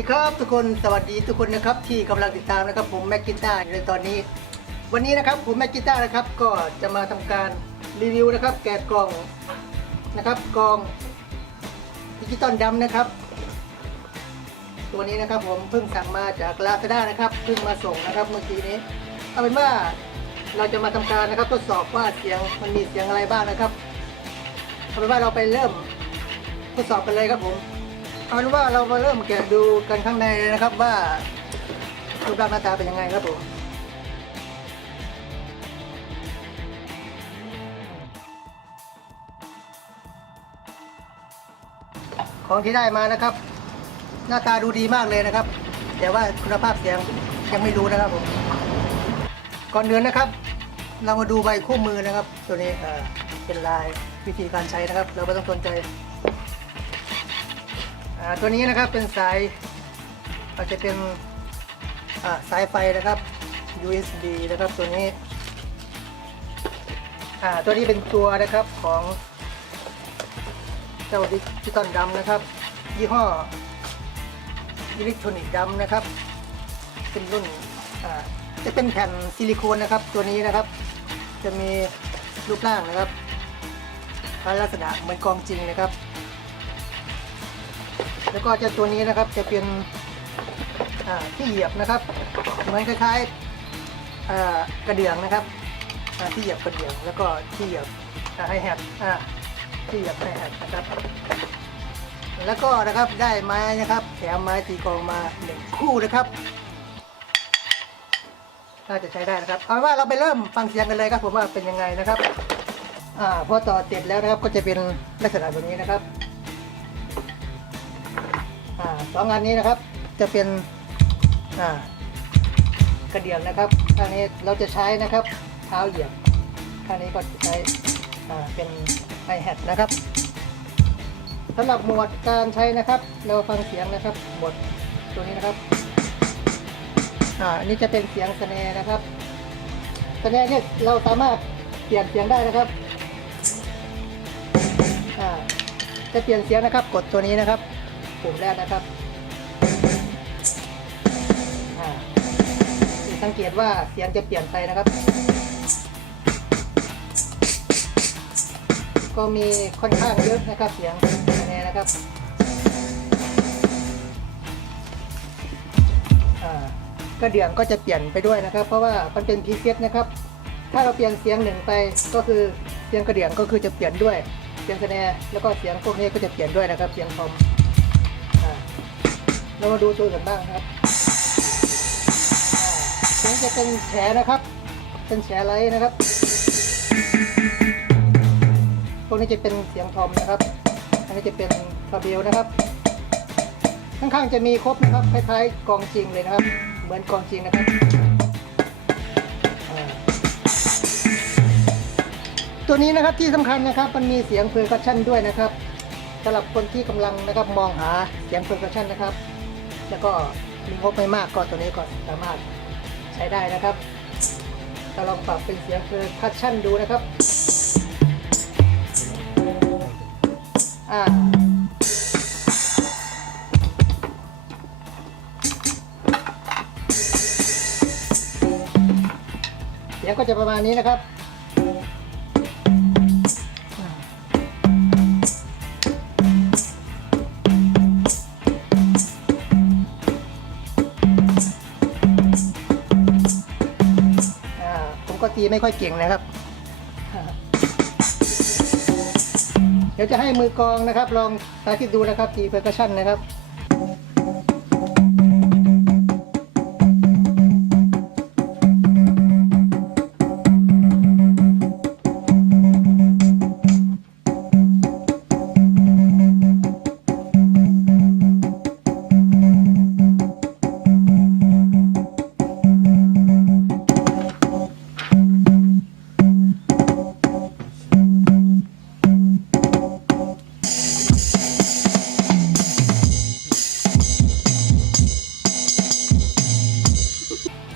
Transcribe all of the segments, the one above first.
ดีครับทุกคนสวัสดีทุกคนนะครับที่กำลังติดตามนะครับผมแม็กกิต้าในตอนนี้ วันนี้นะครับผมแม็กกิต้านะครับก็จะมาทำการรีวิวนะครับ แกะกล่องนะครับกล่องดิจิตอลดำนะครับ ตัวนี้นะครับผมเพิ่งสั่งมาจากลาซาด้านะครับเพิ่งมาส่งนะครับเมื่อกี้นี้เอาเป็นว่าเราจะมาทำการนะครับทดสอบว่าเสียงมันมีเสียงอะไรบ้างนะครับเอาเป็นว่าเราไปเริ่มทดสอบกันเลยครับผม เอาเป็นว่าเรามาเริ่มแกะดูกันข้างในเลยนะครับว่ารูปร่างหน้าตาเป็นยังไงครับผมของที่ได้มานะครับ หน้าตาดูดีมากเลยนะครับ แต่ว่าคุณภาพเสียงยังไม่รู้นะครับผมก่อนเดินนะครับ เรามาดูใบคู่มือนะครับ ตัวนี้เอ่อเป็นลายวิธีการใช้นะครับ เราไม่ต้องสนใจ ตัวนี้นะครับเป็นสายอาจจะเป็นสายไฟนะครับ USB นะครับตัวนี้ตัวนี้เป็นตัวนะครับของเจ้าดิจิตอลดำนะครับ ยี่ห้ออิเล็กทรอนิกส์ดำนะครับ เป็นรุ่นจะเป็นแผ่นซิลิโคนนะครับ ตัวนี้นะครับ จะมีรูปร่างนะครับลักษณะเหมือนกองจริงนะครับ แล้วก็จะตัวนี้นะครับจะเป็นที่เหยียบนะครับเหมือนคล้ายๆกระเดื่องนะครับที่เหยียบกระเดื่องแล้วก็ที่เหยียบไฮแฮทที่เหยียบไฮแฮทนะครับ แล้วก็นะครับได้ไม้นะครับแถมไม้ตีกองมาหนึ่งคู่นะครับน่าจะใช้ได้นะครับเอาว่าเราไปเริ่มฟังเสียงกันเลยครับผมว่าเป็นยังไงนะครับอ่าพอต่อเสร็จแล้วนะครับก็จะเป็นลักษณะแบบนี้นะครับ สองอันนี้นะครับจะเป็นกระเดี่ยงนะครับข้างนี้เราจะใช้นะครับเท้าเหยียบข้างนี้ก็ใช้เป็นไฮแฮทนะครับสำหรับหมวดการใช้นะครับ เราฟังเสียงนะครับหมวดตัวนี้นะครับอ่าอันนี้จะเป็นเสียงสแนร์นะครับสแนร์เนี่ยเราสามารถเปลี่ยนเสียงได้นะครับอ่าจะเปลี่ยนเสียงนะครับ กดตัวนี้นะครับปุ่มแรกนะครับ สังเกตว่าเสียงจะเปลี่ยนไปนะครับ ก็มีค่อนข้างเยอะนะครับเสียงแน่นะครับอ่ากระเดื่องก็จะเปลี่ยนไปด้วยนะครับ เพราะว่ามันเป็นพีเซตนะครับ ถ้าเราเปลี่ยนเสียงหนึ่งไปก็คือเสียงกระเดื่องก็คือจะเปลี่ยนด้วยเสียงแสดงแล้วก็เสียงพวกนี้ก็จะเปลี่ยนด้วยนะครับ เสียงคอมอ่าเรามาดูตัวอื่นบ้างครับ อ่าเสียงจะเป็นแฉนะครับ เป็นแฉไลท์นะครับ พวกนี้จะเป็นเสียงทอมนะครับ อันนี้จะเป็นคาเบลนะครับ ข้างๆจะมีครบนะครับ คล้ายๆกองจริงเลยนะครับ เหมือนกองจริงนะครับ ตัวนี้นะครับที่สำคัญนะครับ มันมีเสียงเพลงคัชชั่นด้วยนะครับสำหรับคนที่กำลังนะครับมองหาเสียง p e r c u s s i o n นนะครับ แล้วก็มีงบไม่มากก็ตัวนี้ก็สามารถ ช้ได้นะครับถ้าลองปรับเป็นเสียง p e r c u s s i o n ดูนะครับอ่าเสียงก็จะประมาณนี้นะครับ ตีไม่ค่อยเก่งนะครับ เดี๋ยวจะให้มือกองนะครับ ลองสาธิตดูนะครับตีเพอร์คัชชั่นนะครับ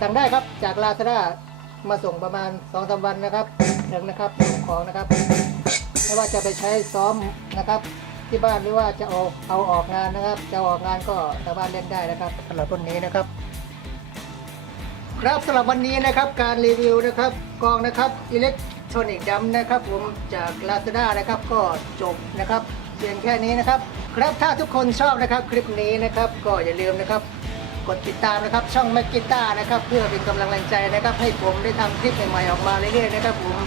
สั่งได้ครับจากลาซาด้ามาส่งประมาณ2อสวันนะครับถึงนะครับของนะครับ ไม่ว่าจะไปใช้ซ้อมนะครับ ที่บ้านหรือว่าจะเอาเอาออกงานนะครับ จะอออกงานก็สามารถเล่นได้นะครับสำหรับรุ่นนี้นะครับ ครับสำหรับวันนี้นะครับการรีวิวนะครับกองนะครับอิเล็กทรอนิกส์ดำนะครับผมจาก Lazada นะครับก็จบนะครับเพียงแค่นี้นะครับ ครับถ้าทุกคนชอบนะครับคลิปนี้นะครับ ก็อย่าลืมนะครับ กดติดตามนะครับ ช่องแม็กกิต้านะครับ เพื่อเป็นกำลังแรงใจนะครับ ให้ผมได้ทำคลิปใหม่ๆออกมาเรื่อยๆนะครับผม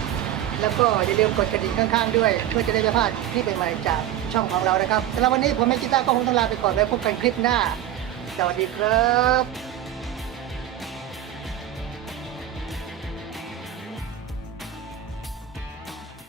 แล้วก็อย่าลืมกดกระดิ่งข้างๆด้วย เพื่อจะได้ไม่พลาดคลิปใหม่ๆจากช่องของเรานะครับสำหรับวันนี้ผมแม็กกิต้าก็คงต้องลาไปก่อนไว้พบกันคลิปหน้าสวัสดีครับ